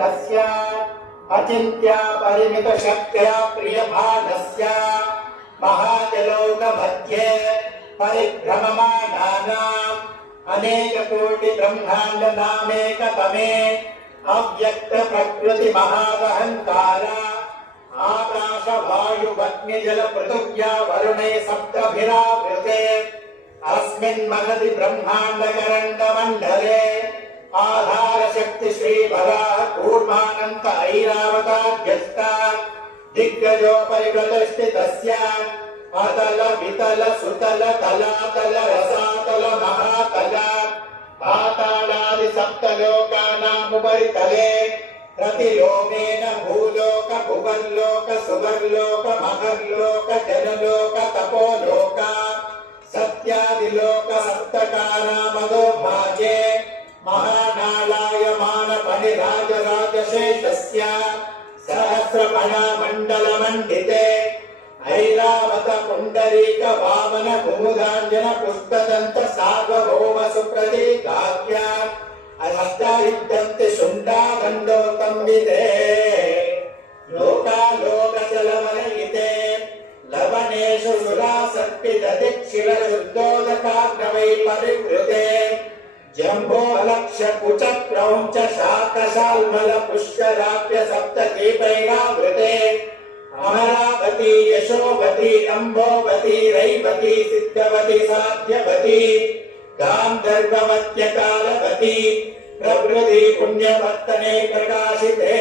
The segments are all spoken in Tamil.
तस्य अचिन्त्या परिमित शक्त्या प्रियभागस्य महाजलोक मध्ये परिभ्रममानानाम् अनेक कोटि ब्रह्मांड नामेकतमे अव्यक्त प्रकृति महावहंकार आकाश वायु अग्नि जल पृथिव्या वरुणे सप्तभिरावृते अस्मिन् महति ब्रह्मांड करंड मंडले आधार शक्ति श्री वराह कूर्मानंत ऐरावताभ्यस्ता दिग्गजो परिप्रतिष्ठितस्य अतल वितल सुतल तलातल रसातल महातल पातालादि सप्तलोकानामुपरितले प्रतिलोमेन भूलोक भुवर्लोक सुवर्लोक महर्लोक जनलोक तपोलोक सत्यादिलोक सप्तकानामदो भाजे महानालायमान परिराजराजशेषस्य सहस्रपणा मंडल मंडिते ऐरावत पुंडरीक वामन कुमुदांजन पुष्पदंत सार्वभौम सुप्रतीकाख्य अष्टाविद्यन्ते शुंडा गंडोतंबिते लोकालोकचलमलयिते लवणेषु सुरासर्पितदिक्षिर शुद्धोदकाग्रवै परिवृते जम्बो अलक्ष्य कुच क्रौंच शाकशाल्मल पुष्कराप्य सप्तदीपैरावृते अमरावती यशोवती अंबोवती रैवती सिद्धवती साध्यवती गांधर्ववत्यकालवती प्रभृति पुण्यवर्तने प्रकाशिते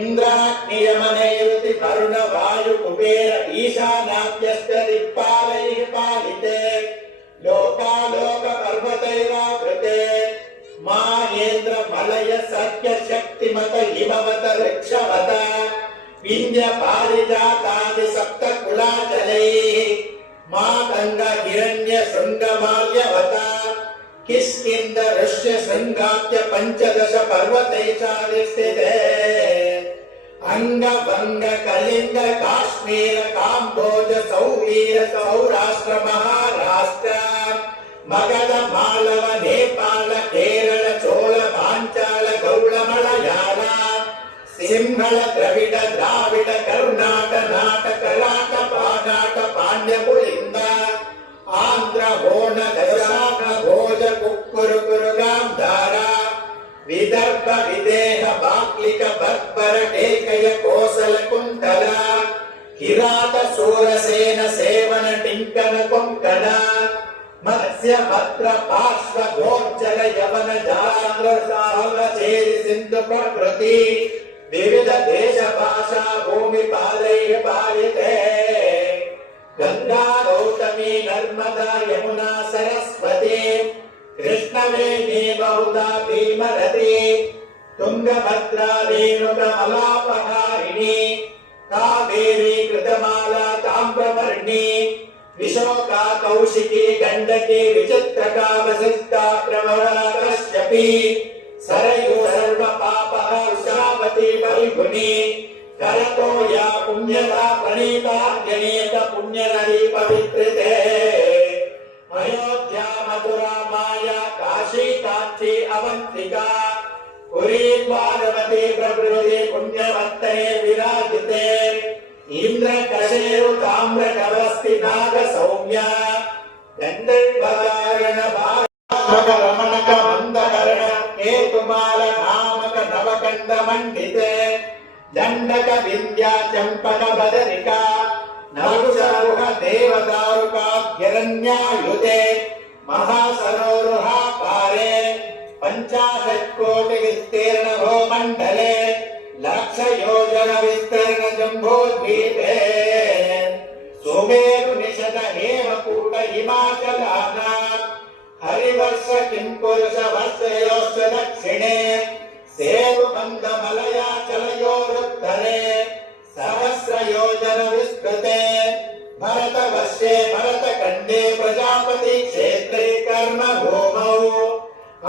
इंद्राग्नियमनैरुति वरुण वायु कुबेर ईशानाभ्यश्च दिक्पालैः पालिते लोकालोक पर्वतैरावृते माहेन्द्र मलय सख्य शक्तिमत हिमवत वृक्षवत विंध्य पारिजातादि सप्त कुलाचलैः मातंग हिरण्य शृंगमाल्यवत किष्किंध ऋष्य शृंगाख्य पंचदश पर्वतैचादिस्थिते अंग भंग कलिंग काश्मीर काम्बोज सौवीर सौराष्ट्र महाराष्ट्र मगध मालव नेपाल केरल चोल पांचाल गौड़ मलयाल सिंहल द्रविड़ द्राविड़ कर्नाट नाट कलाट पानाट पांड्य पुलिंद आंध्र होण दशाक भोज कुक्कुरु कुरु गांधार विदर्भ विदेह बाक्लिक बर्बर टेकय कोसल कुंतल किरात सूरसेन सेवन टिंकन कोंकण मत्स्य भद्र पार्श्व गोचर यवन जांध्र सावचेरि सिंधु प्रकृति विविध देश भाषा भूमि पालैः पालिते गंगा गौतमी नर्मदा यमुना सरस्वती कृष्णवेणी बहुधा भीमरती तुंगभद्रा रेणुकमलापहारिणी कावेरी कृतमाला ताम्रवर्णी विशोका कौशिकी गंडकी विचित्रका वसिष्ठा प्रवरा कश्यपी सरयू सर्व पापः उषावती परिगुणी करतो या पुण्यदा प्रणीता गणेत पुण्यनदी पवित्रते अयोध्या मथुरा माया काशी काची अवंतिका पुरी द्वारवती प्रभृति पुण्यवर्तने विराजिते इंद्र कशेरु ताम्र कवस्ति नाग सौम्य गंधर्वकारण भाग रमणक मंदकरण केतुमाल नामक नवकंड मंडिते दंडक विंध्या चंपक बदरिका नवसरुह देवदारुका हिरण्यायुते महासरोरुहाकारे पंचाशत्कोटि विस्तीर्ण भूमंडले लक्ष योजन विस्तीर्ण जम्बूद्वीपे सुमेरु निशत हेमकूट हिमाचलाना हरिवर्ष किंपुरुष वर्षयोश्च दक्षिणे सेतुबंध मलयाचलयोरुत्तरे सहस्र योजन विस्तृते भरतवर्षे भरतखंडे प्रजापति क्षेत्रे कर्म भूमौ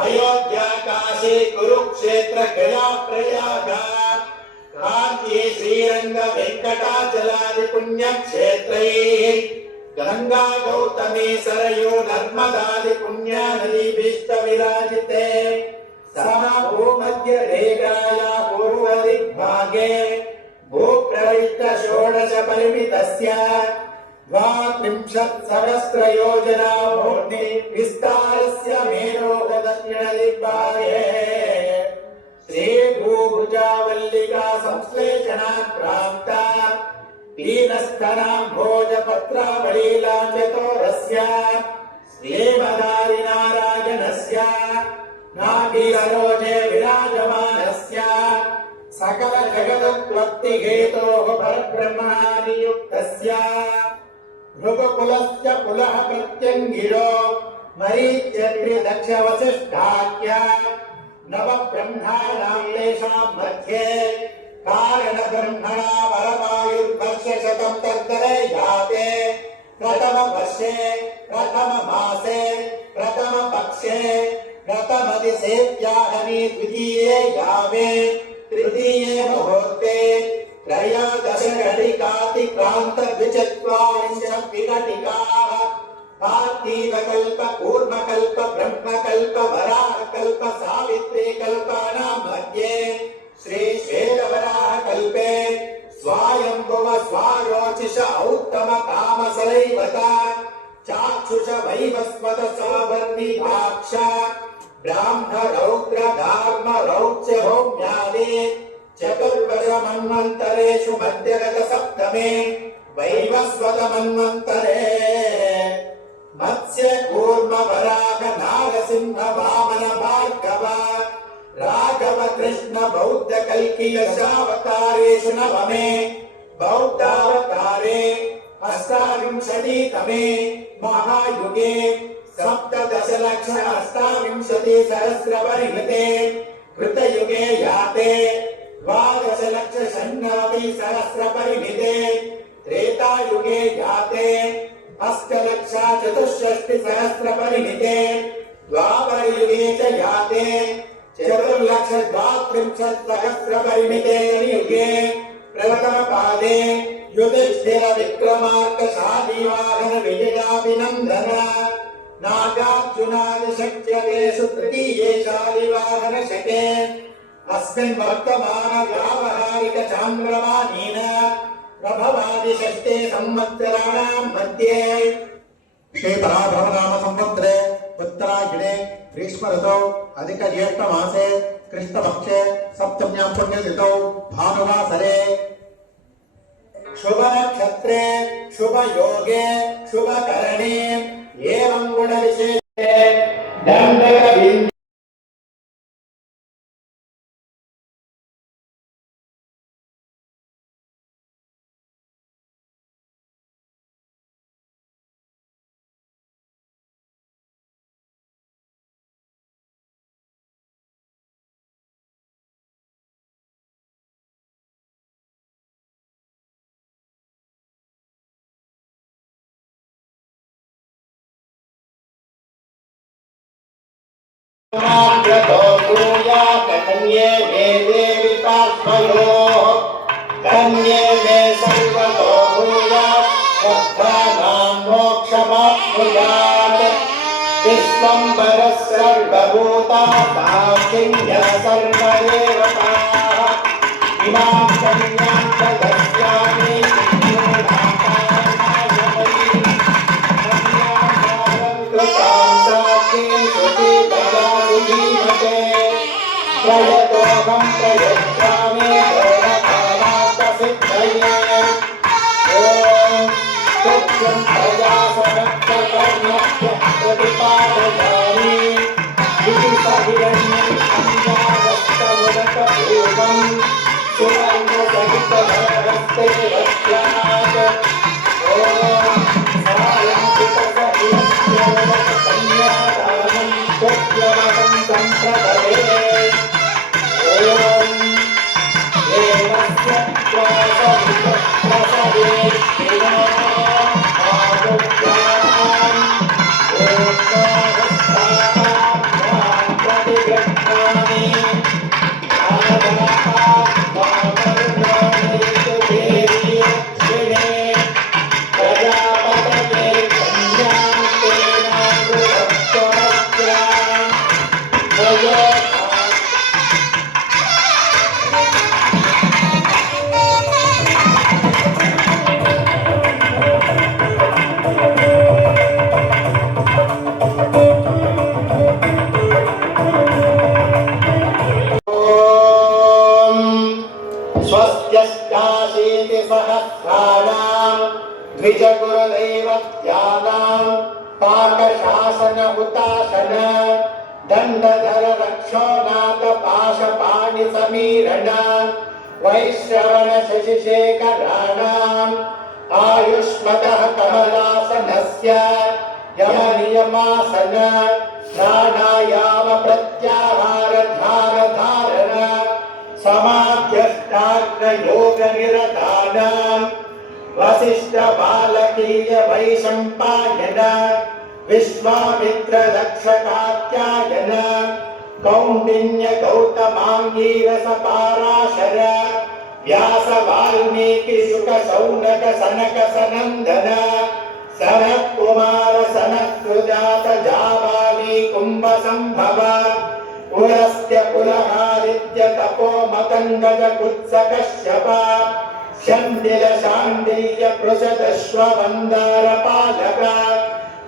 अयोध्या काशी कुरुक्षेत्र गया प्रयाग कांची श्रीरंग वेंकटाचलादि पुण्य क्षेत्रैः गंगा गौतमी सरयू नर्मदादि पुण्य नदी विराजिते सम भूमध्य रेखाया पूर्वदिग्भागे भूप्रवृत्त षोडश परिमितस्य 32 योजना भूमि विस्तारस्य मेरोः दक्षिणदिग्भागे श्री भूभुजावल्लिका संश्लेषणाक्रान्ता पीनस्तनाम्भोजपत्रावलीलाञ्चतोरस्य श्रीमदारिनारायणस्य नाभिसरोजे विराजमानस्य सकल जगदुत्पत्ति हेतोः परब्रह्मणादियुक्तस्य भृगुकुलस्य पुलः प्रत्यङ्गिरो मरीच्यग्रिदक्षवसिष्ठाख्य नवब्रह्माणां तेषां मध्ये कारणब्रह्मणा परमायुर्वर्षशतं तन्तरे जाते प्रथमवर्षे प्रथममासे प्रथमपक्षे प्रथमदिसेत्याहनि द्वितीये यामे तृतीये मुहूर्ते त्रयोदशघटिकातिक्रान्तद्विचत्वारिंशद्विघटिकाः कार्तीककल्प कूर्मकल्प ब्रह्मकल्प वराहकल्प सावित्रीकल्पानां मध्ये श्री श्वेतवराहकल्पे स्वायम्भुव स्वारोचिष औत्तम कामसलैवत चाक्षुष वैवस्वत सावर्णिभाक्ष ब्राह्म रौद्र धार्म रौच्य भौम्यादि चतुर्दश मन्वन्तरेषु मध्यगत सप्तमे वैवस्वत मन्वन्तरे मत्स्य कूर्म वराह नारसिंह वामन भार्गव राघव कृष्ण बौद्ध कल्कि दशावतारेषु नवमे बौद्धावतारे अष्टाविंशतितमे महायुगे सप्तदशलक्ष अष्टाविंशति सहस्र परिमिते कृतयुगे याते द्वादशलक्ष षण्णवति सहस्र परिमिते त्रेतायुगे याते अष्टलक्ष चतुष्षष्टि सहस्र परिमिते द्वापरयुगे च याते चतुर्लक्ष द्वात्रिंशत् सहस्र परिमिते युगे प्रथमपादे युधिष्ठिर विक्रमार्क शालीवाहन विजयाभिनन्दन नागार्जुनादिशक्त्यवेषु तृतीये शालीवाहन शके अस्मिन् वर्तमान व्यावहारिक चान्द्रमानेन प्रभवादि षष्ठे संवत्सराणां मध्ये श्रीपराभवनाम संवत्सरे उत्तरायणे ग्रीष्म ऋतौ अधिक ज्येष्ठ मासे कृष्णपक्षे सप्तम्यां पुण्यतिथौ भानुवासरे शुभ नक्षत्रे शुभ योगे शुभ करणे एवं गुण विशेषे दंडक बिंदु कन्ये मे देवी पार्श्वयोः कन्ये मे सर्वतो भूयात् श्रद्धानां मोक्षमाप्नुयात् विश्वम्भरः सर्वभूतानां सिंह सर्वदेवताः इमां कन्यां ददास्यामि प्रयतोऽहं प्रयच्छामि प्रणकामार्थसिद्धये ॐ सत्यं प्रजासनक्षकर्मस्य प्रतिपादयामि इति सहिरण्यं अन्याहस्तमुदकपूर्वं सुवर्णसहितधरहस्ते रक्ष्यात् ॐ सायंकितसहिरण्यवदककन्यादानं सत्यमहं सम्प्रदये रक्षोनाथ पाशपाणि समीरण वैश्रवण शशिशेखराणाम् आयुष्मतः कमलासनस्य यमनियमासन प्राणायाम प्रत्याहार ध्यान धारण समाध्यष्टाग्र योग निरतानाम् वसिष्ठ बालकीय वैशंपायन विश्वामित्र दक्ष कात्यायन कौंडिन्य गौतमांगीरस पाराशर व्यास वाल्मीकि शुक शौनक सनक सनंदन सनत कुमार सनत सुजात जाबाली कुंभ संभव पुलस्त्य पुलहारित्य तपो मकंदज कुत्स कश्यप शंडिल शांडिल्य पृषदश्व मंदार पालक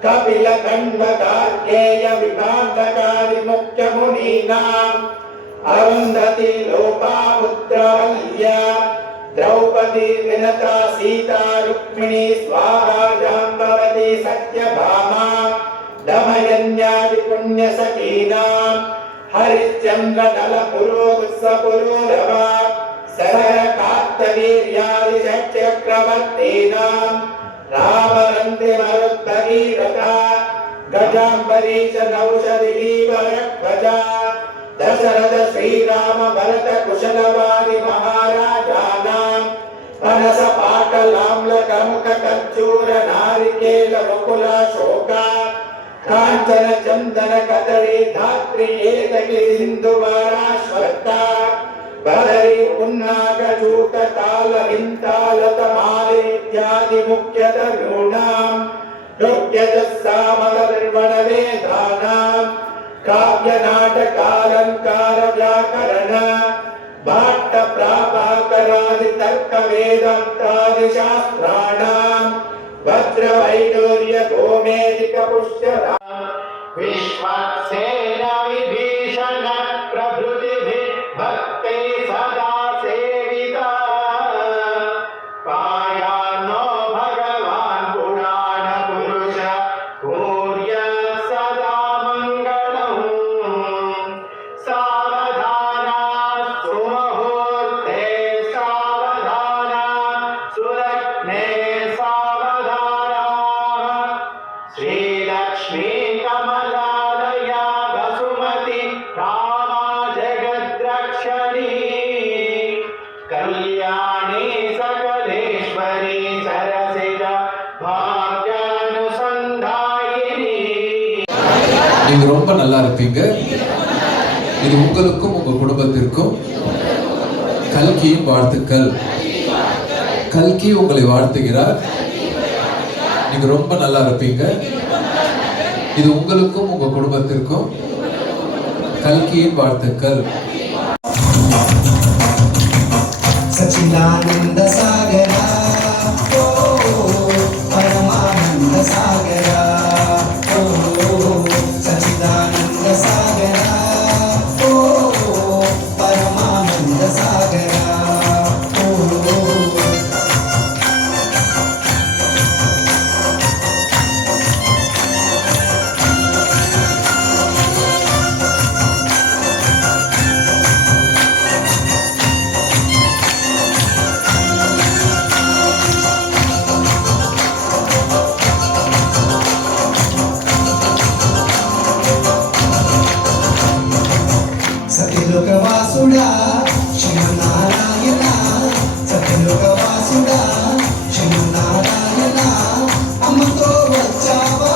कपिल कण्व गार्गेय विभागकारी मुख्य मुनीनाम् अरुंधति लोपापुत्रवल्य द्रौपदी विनता सीता रुक्मिणी स्वाहा जाम्बवती सत्यभामा दमयन्यादि पुण्य सखीनाम् हरिश्चंद्र नल पुरोत्स पुरोरव सरर कार्तवीर्यादि चक्रवर्तीनाम् रामरन्ति मरुत्तरीरथा गजाम्बरीश नौषधि वरध्वजा दशरथ श्रीराम भरत कुशलवादि महाराजानां पनस पाटलाम्लक मुख कच्चूर नारिकेल मुकुल शोका कांचन चंदन कदली धात्री एतकी सिंधुवराश्वत्था बदरी पुन्नाग जूट ताल विंताल तमाले इत्यादि मुख्य तरुणां योग्यज सामल निर्वण वेदानां काव्य नाटक अलंकार व्याकरण भाट्ट प्राभाकरादि तर्क वेदांतादि शास्त्राणां वज्र वैडूर्य गोमेधिक पुष्यरा विश्वक्सेन विभीषण प्रभृतिभिः भक्ति सदा सेविता पायानो भगवान् पुराण पुरुष कुर्य सदा मंगलम् सावधाना सुमुहूर्ते सावधाना सुरत्ने सावधाना श्रीलक्ष्मी कमलालया वसुमती रामा जगद्रक्षणी कल्याणी सकलेश्वरी सरसिज भाग्यानुसंधायिनी நீங்க ரொம்ப நல்லா இருப்பீங்க. இது உங்களுக்கும் உங்க குடும்பத்திற்கும் கல்கியின் வாழ்த்துக்கள். கல்கி உங்களை வாழ்த்துகிறார். நீங்க ரொம்ப நல்லா இருப்பீங்க. இது உங்களுக்கும் உங்க குடும்பத்திற்கும் கல்கியின் வாழ்த்துக்கள். सच्चिदानंद सागरा ओ परमानंद सागरा ओ सच्चिदानंद सागरा ओ परमानंद सागरा ओ सत्यलोकवासुडा श्रीमन्नारायण सत्यलोकवासुडा श्रीमन्नारायण अम्मतो बच्चावा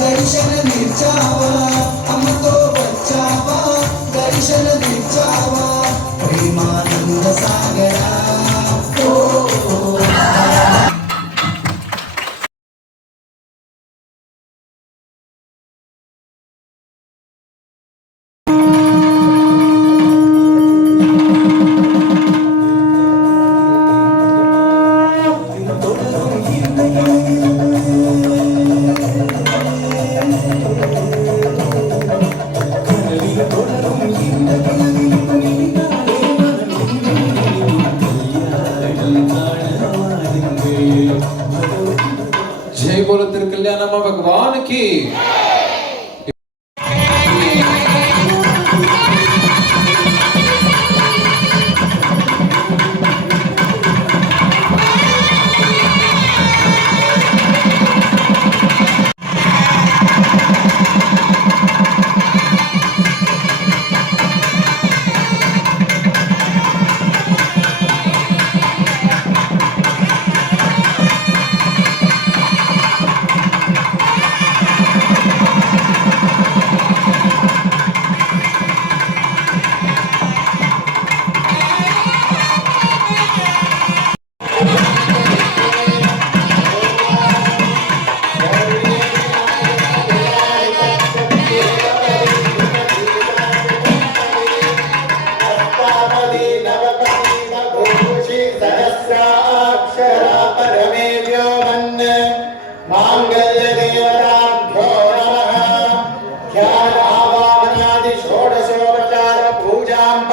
दर्शन निर्चावा अम्मतो बच्चावा दर्शन निर्चावा प्रेमानंद सागरा ओ जय बोलो तिरुकल्याणम भगवान की।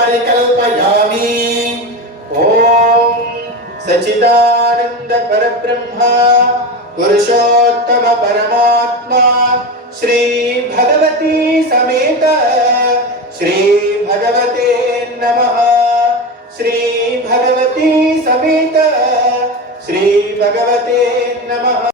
परिकल्पयामि। ॐ सच्चिदानन्द परब्रह्म पुरुषोत्तम परमात्मा श्री भगवती समेत श्री भगवते नमः। श्री भगवती समेत श्री भगवते नमः।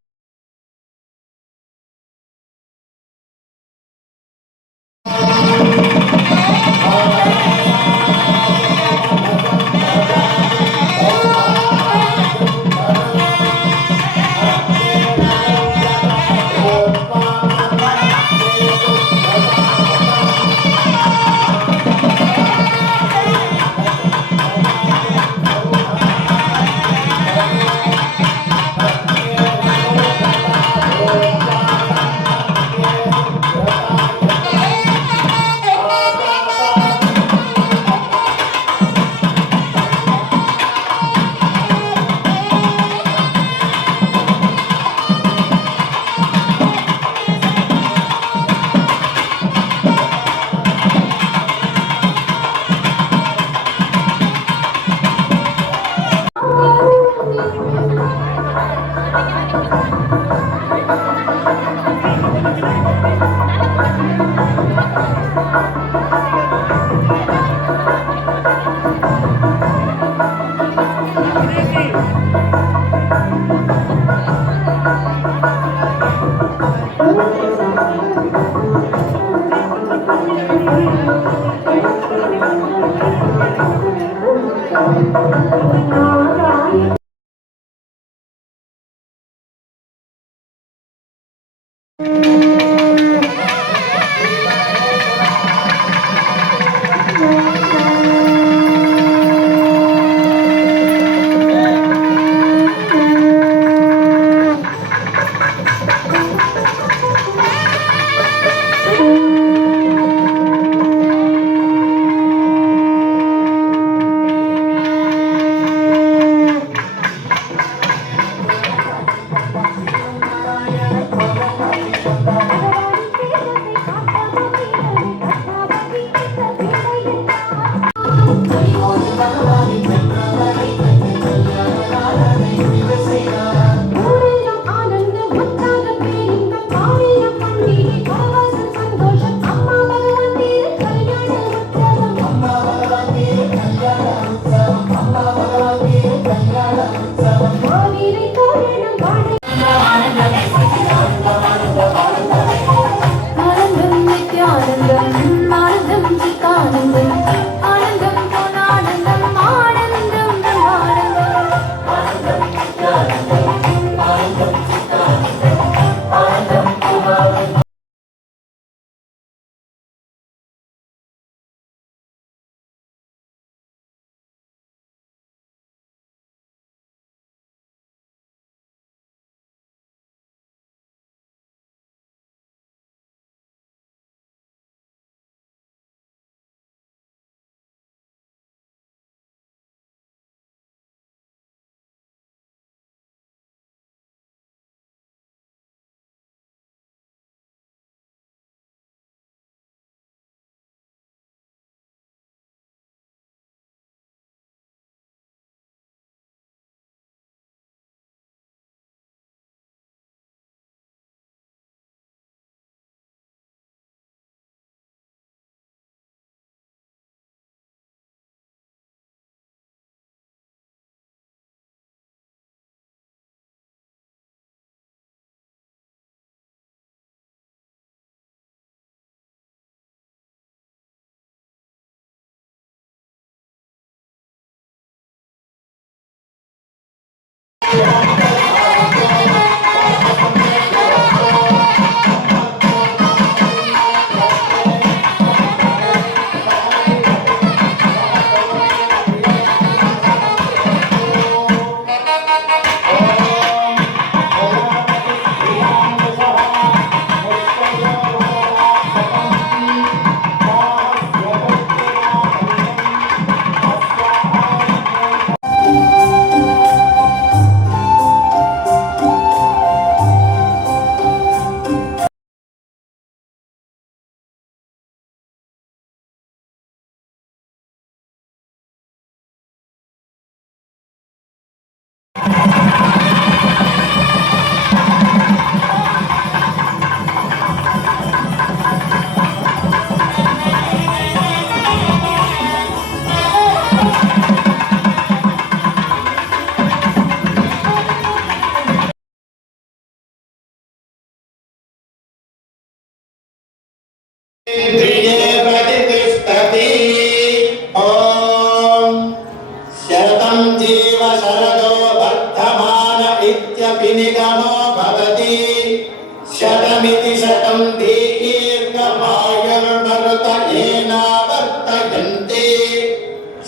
अमृत वर्तयन्ते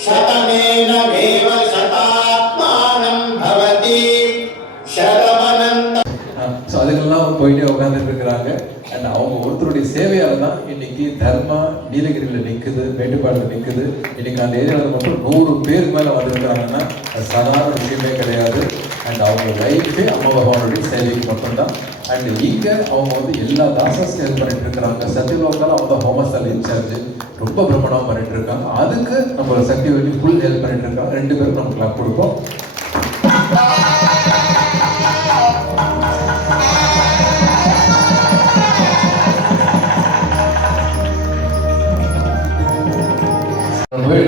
शतमेनमेव शतात्मानं भवति शतमनन्त ஸோ அதுக்கெல்லாம் போயிட்டு உட்காந்துட்டு இருக்கிறாங்க. அண்ட் அவங்க ஒருத்தருடைய சேவையால் தான் இன்னைக்கு தர்மா நீலகிரியில் நிற்குது, மேட்டுப்பாடில் நிற்குது. இன்னைக்கு அந்த ஏரியாவில் மட்டும் 100 பேருக்கு மேலே வந்திருக்கிறாங்கன்னா அது சாதாரண விஷயமே கிடையாது. அண்ட் அவங்க லைஃபே அம்மா பகவானுடைய சேவைக்கு மட்டும்தான். அண்ட் இங்கே அவங்க வந்து எல்லா தாசஸ் ஹெல்ப் பண்ணிட்டு இருக்கிறாங்க. சத்தியலோகால அவங்க ஹோமஸ்தால் இன்சார்ஜ் ரொம்ப பிரமாணமாக பண்ணிட்டு இருக்காங்க. அதுக்கு நம்ம சக்தி வேலி ஃபுல் ஹெல்ப் பண்ணிட்டு இருக்காங்க. 2 பேரும் நம்ம கிளாப் கொடுப்போம்.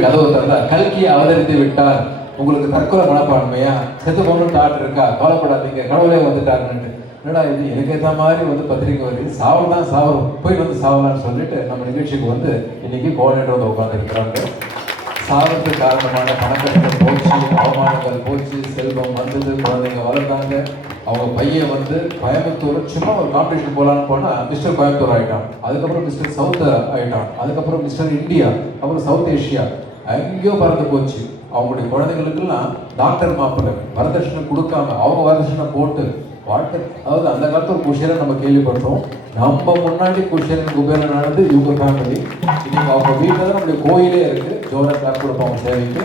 கதவு திறந்தா கல்கி அவதரித்து விட்டார். உங்களுக்கு தற்கொலை மனப்பான்மையா, செத்து போகணும்னு ஆட்டு இருக்கா, கவலைப்படாதீங்க, கடவுளே வந்துட்டாருன்னு. என்னடா இது எனக்கு ஏற்ற மாதிரி வந்து பத்திரிக்கை வருது, சாவல் தான் சாவரும், போய் வந்து சாவலான்னு சொல்லிட்டு நம்ம நிகழ்ச்சிக்கு வந்து இன்னைக்கு கோஆர்டினேட்டர் வந்து உட்காந்துருக்கிறாங்க. சாவத்துக்கு காரணமான பணக்கஷ்டம் போச்சு, அவமானங்கள் போச்சு, செல்வம் வந்தது, குழந்தைங்க வளர்ந்தாங்க. அவங்க பையன் வந்து கோயம்புத்தூர் சும்மா ஒரு காம்படிஷன் போகலான்னு போனால் மிஸ்டர் கோயம்புத்தூர் ஆகிட்டான். அதுக்கப்புறம் மிஸ்டர் சவுத் ஆகிட்டான். அதுக்கப்புறம் மிஸ்டர் இந்தியா, அப்புறம் சவுத் ஏஷியா, எங்கேயோ பறந்து போச்சு. அவங்களுடைய குழந்தைங்களுக்கெல்லாம் டாக்டர் மாப்பிள்ளை வரதட்சணை கொடுக்காம அவங்க வரதட்சணை போட்டு வாழ்க்கை. அதாவது அந்த காலத்தில் குஷேரன் நம்ம கேள்விப்பட்டோம். நம்ம முன்னாடி குஷேரன் குபேரன் நடந்து இவங்க ஃபேமிலி இன்னைக்கு அவங்க வீட்டில் தான் நம்மளுடைய கோயிலே இருக்கு. ஜோரா கிளாப் கொடுப்போம் அவங்க சேவைக்கு.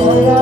Jaya